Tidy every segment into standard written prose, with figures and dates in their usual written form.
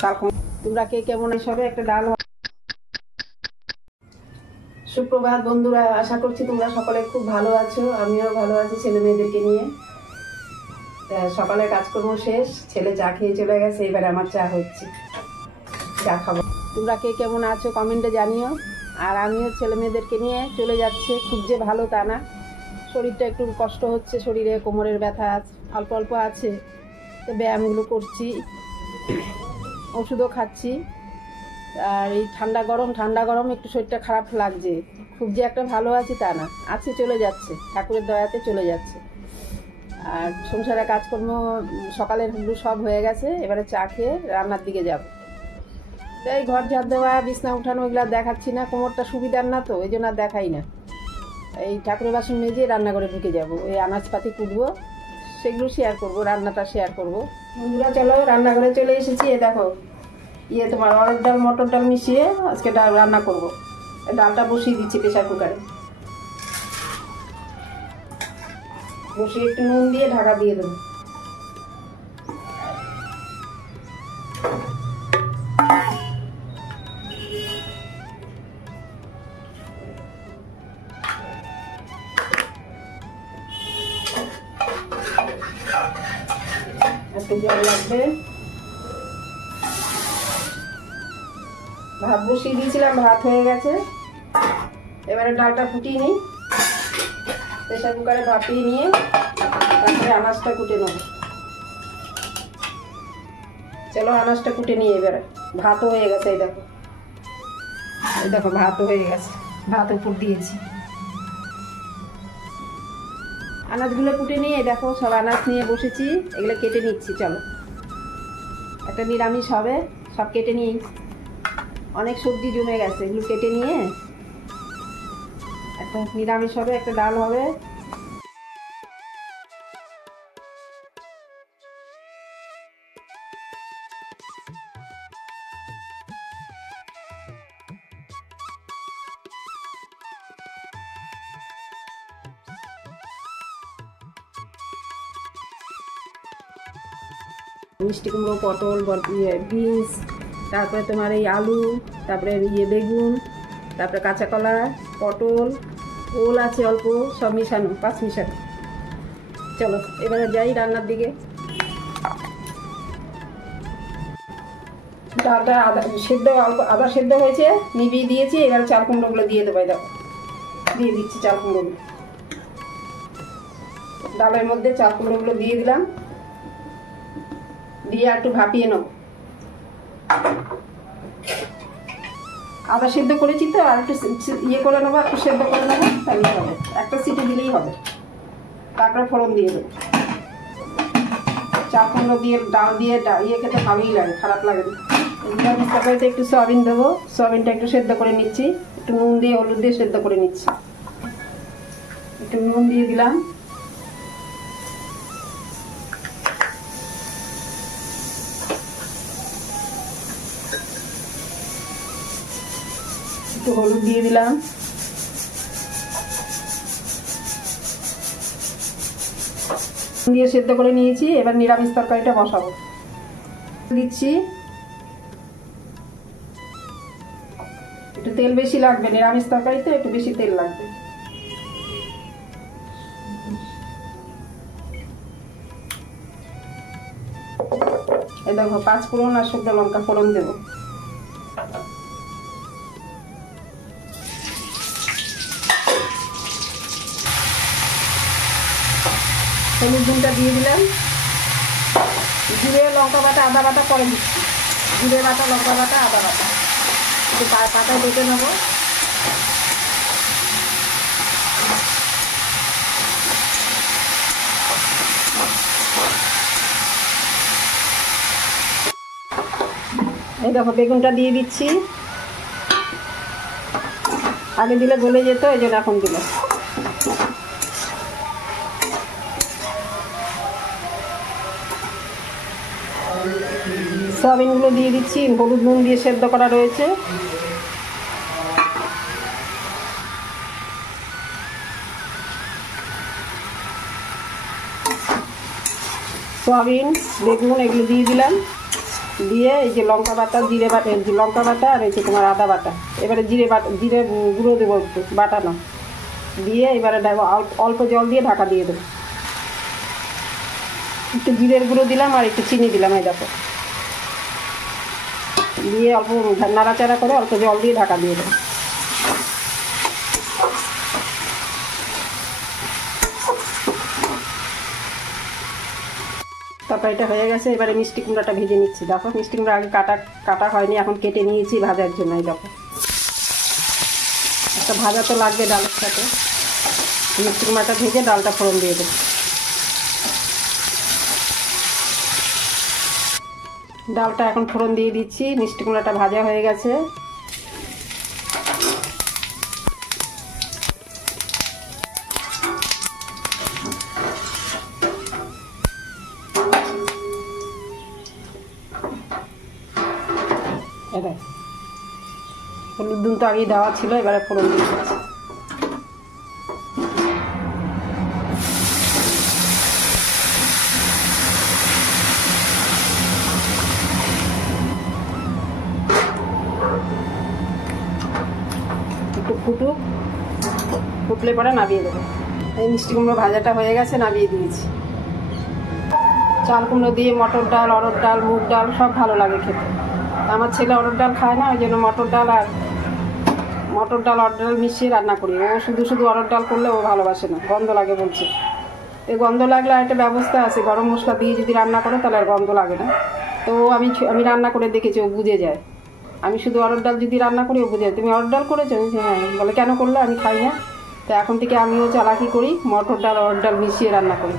তোমরা কে কেমন সবে একটা ডাল। সুপ্রভাত বন্ধুরা, আশা করছি তোমরা সকলে খুব ভালো আছো। আমিও ভালো আছি ছেলে মেয়েদেরকে নিয়ে। সকালের কাজকর্ম শেষ, ছেলে চা খেয়ে চলে গেছে, এবারে আমার চা হচ্ছে, চা খাবো। তোমরা কে কেমন আছো কমেন্টে জানিও। আর আমিও ছেলে মেয়েদেরকে নিয়ে চলে যাচ্ছে, খুব যে ভালো তা না, শরীরটা একটু কষ্ট হচ্ছে, শরীরে কোমরের ব্যথা অল্প অল্প আছে, তো ব্যায়ামগুলো করছি, ওষুধও খাচ্ছি। আর এই ঠান্ডা গরম একটু শরীরটা খারাপ লাগছে, খুব যে একটা ভালো আছি তা না, আছে চলে যাচ্ছে, ঠাকুরের দয়াতে চলে যাচ্ছে। আর সংসারের কাজকর্ম সকালের সব হয়ে গেছে, এবারে চা খেয়ে রান্নার দিকে যাব। তাই ঘর ঝাড় দেওয়া, বিছনা উঠানো এগুলো দেখাচ্ছি না, কোমরটা সুবিধার না, তো এই জন্য আর দেখাই না। এই ঠাকুরের বাসন মেজে রান্নাঘরে ঢুকে যাব, এই আনাজপাতি কুটবো, সেগুলো শেয়ার করব, রান্নাটা শেয়ার করব। বন্ধুরা চলো, রান্নাঘরে চলে এসেছি। এ দেখো তোমার অরহর ডাল মটর ডাল মিশিয়ে আজকে ডাল রান্না করব। ডালটা বসিয়ে দিচ্ছি প্রেসার কুকারে, বসিয়ে একটু নুন দিয়ে ঢাকা দিয়ে দেবো। একটু জল লাগবে। ভাত বসিয়ে দিয়েছিলাম, ভাত হয়ে গেছে, এবারে ডালটা ফুটিয়ে নিই, প্রেসার কুকারে ভাপিয়ে নিয়ে তারপরে আনাজটা কুটে নেব। চলো আনাজটা কুটে নিয়ে এবারে, ভাতও হয়ে গেছে, এই দেখো ভাতও হয়ে গেছে, ভাত উপর দিয়েছি। আনাজগুলো কুটে নিয়ে দেখো সব আনাজ নিয়ে বসেছি, এগুলো কেটে নিচ্ছি। চলো, একটা নিরামিষ হবে, সব কেটে নিই, অনেক সবজি জমে গেছে, এগুলো কেটে নিয়ে একটা নিরামিষ হবে, একটা ডাল হবে। মিষ্টি কুমড়ো, পটল, বিনস, তারপরে তোমার এই আলু, তারপরে বেগুন, তারপরে কাঁচা কলা, পটল, ওল আছে অল্প, সব মিশানো, 5 মিশানো। চলো এবারে যাই রান্নার দিকে। ডালটা আদা সেদ্ধ হয়েছে, নিভিয়ে দিয়েছি, এবার চাল কুমড়োগুলো দিয়ে দেবো। দেখো দিয়ে দিচ্ছি চাল কুমড়োগুলো, ডালের মধ্যে চাল কুমড়োগুলো দিয়ে দিলাম, দিয়ে একটু ভাপিয়ে নেব। আদা সেদ্ধ করেছি তো, আর একটু ইয়ে করে নেবো, একটু সেদ্ধ করে নেবো, তাহলে হবে, একটা সিটি দিলেই হবে। তারপরে ফোড়ন দিয়ে দেবো। চাল কুমড়ো দিয়ে ডাল দিয়ে ইয়ে খেতে ভালোই লাগে, খারাপ লাগে না। নিরামিষ তরকারিতে একটু সয়াবিন দেবো, সয়াবিনটা একটু সেদ্ধ করে নিচ্ছি, একটু নুন দিয়ে হলুদ দিয়ে সেদ্ধ করে নিচ্ছি। একটু নুন দিয়ে দিলাম, একটু হলুদ দিয়ে দিলাম, দিয়ে সেদ্ধ করে নিয়েছি। এবার নিরামিষ তরকারিটা বসাবো, দিচ্ছি। একটু তেল বেশি লাগবে, নিরামিষ তরকারিতে একটু বেশি তেল লাগবে। এই দেখো 5 ফোড়ন আর শুকনো লঙ্কা ফোড়ন দেবো। হলুদ গুঁড়োটা দিয়ে দিলাম, জিরে লঙ্কা বাটা আদা বাটা পরে দিচ্ছি, জিরে বাটা লঙ্কা বাটা আদা বাটা একটু পাতায় বেটে নেবো। এই দেখো বেগুনটা দিয়ে দিচ্ছি, আগে দিলে গলে যেত, এই জন্য এখন দিলাম। সয়াবিনগুলো দিয়ে দিচ্ছি, হলুদ নুন দিয়ে সেদ্ধ করা রয়েছে। সয়াবিন, বেগুন এগুলো দিয়ে দিলাম। দিয়ে এই যে লঙ্কা বাটা, জিরে বাটা, লঙ্কা বাটা আর এই যে তোমার আদা বাটা, এবারে জিরে গুঁড়ো দেবো একটু বাটানো, দিয়ে এবারে অল্প জল দিয়ে ঢাকা দিয়ে দেবো। একটু জিরের গুঁড়ো দিলাম আর একটু চিনি দিলাম, এই দেখো, দিয়ে অল্প নাড়াচাড়া করে অল্প জল দিয়ে ঢাকা দিয়ে দেবো। তরকারিটা হয়ে গেছে, এবারে মিষ্টি কুমড়াটা ভেজে নিচ্ছি। দেখো মিষ্টি কুমড়া আগে কাটা হয়নি, এখন কেটে নিয়েছি ভাজার জন্য। এই দেখো, একটা ভাজা তো লাগবে ডালের সাথে। মিষ্টি কুমড়াটা ভেজে ডালটা ফোড়ন দিয়ে দেবো। ডালটা এখন ফোড়ন দিয়ে দিচ্ছি, মিষ্টি কুমড়াটা ভাজা হয়ে গেছে। এবার হলুদ নুন তো আগেই দেওয়া ছিল, এবারে ফোড়ন দিয়ে দিচ্ছি। একটু ফুটলে পরে নামিয়ে দেবো। এই মিষ্টি কুমড়ো ভাজাটা হয়ে গেছে, নামিয়ে দিয়েছি। চাল কুমড়ো দিয়ে মটর ডাল, অরহর ডাল, মুগ ডাল সব ভালো লাগে খেতে। আমার ছেলে অরহর ডাল খায় না, ওই জন্য মটর ডাল অরহর ডাল মিশিয়ে রান্না করি। ও শুধু অরহর ডাল করলে ও ভালোবাসে না, গন্ধ লাগে বলছে। এই গন্ধ লাগলে একটা ব্যবস্থা আছে, গরম মশলা দিয়ে যদি রান্না করে তাহলে আর গন্ধ লাগে না। তো আমি রান্না করে দেখেছি, ও বুঝে যায়। আমি শুধু অরহর ডাল যদি রান্না করি ও বুঝে যায়, তুমি অরহর ডাল করেছো? হ্যাঁ। বলে কেন করলে? আমি খাই না। তো এখন থেকে আমিও চালাকি করি, মটর ডাল অরহর ডাল মিশিয়ে রান্না করি।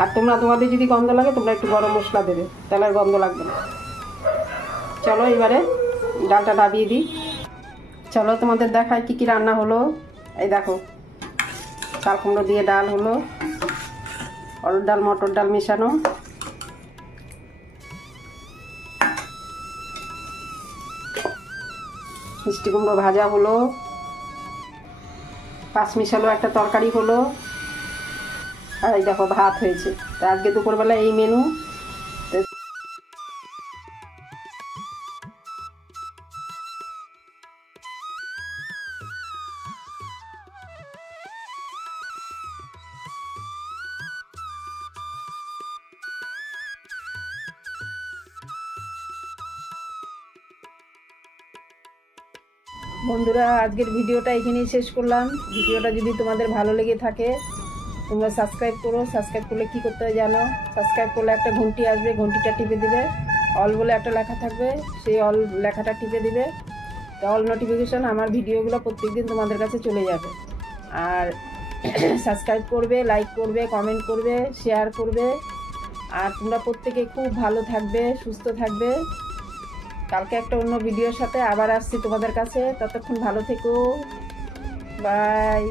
আর তোমাদের যদি গন্ধ লাগে তোমরা একটু গরম মশলা দেবে, তাহলে আর গন্ধ লাগবে না। চলো এবারে ডালটা নামিয়ে দিই। চলো তোমাদের দেখাই কী কী রান্না হলো। এই দেখো, চাল কুমড়ো দিয়ে ডাল হলো, অরহর ডাল মটর ডাল মেশানো, মিষ্টি কুমড়ো ভাজা হলো, পাঁচ মিশালো একটা তরকারি হলো, আর এই দেখো ভাত হয়েছে। তা আজকে দুপুরবেলা এই মেনু। বন্ধুরা, আজকের ভিডিওটা এখানেই শেষ করলাম। ভিডিওটা যদি তোমাদের ভালো লেগে থাকে তোমরা সাবস্ক্রাইব করো। সাবস্ক্রাইব করলে কী করতে হয় জানো? সাবস্ক্রাইব করলে একটা ঘন্টি আসবে, ঘন্টিটা টিপে দিবে। অল বলে একটা লেখা থাকবে, সেই অল লেখাটা টিপে দিবে। তো অল নোটিফিকেশান আমার ভিডিওগুলো প্রত্যেকদিন তোমাদের কাছে চলে যাবে। আর সাবস্ক্রাইব করবে, লাইক করবে, কমেন্ট করবে, শেয়ার করবে। আর তোমরা প্রত্যেকে খুব ভালো থাকবে, সুস্থ থাকবে। কালকে একটা অন্য ভিডিওর সাথে আবার আসছি তোমাদের কাছে। ততক্ষণ ভালো থেকো, বাই।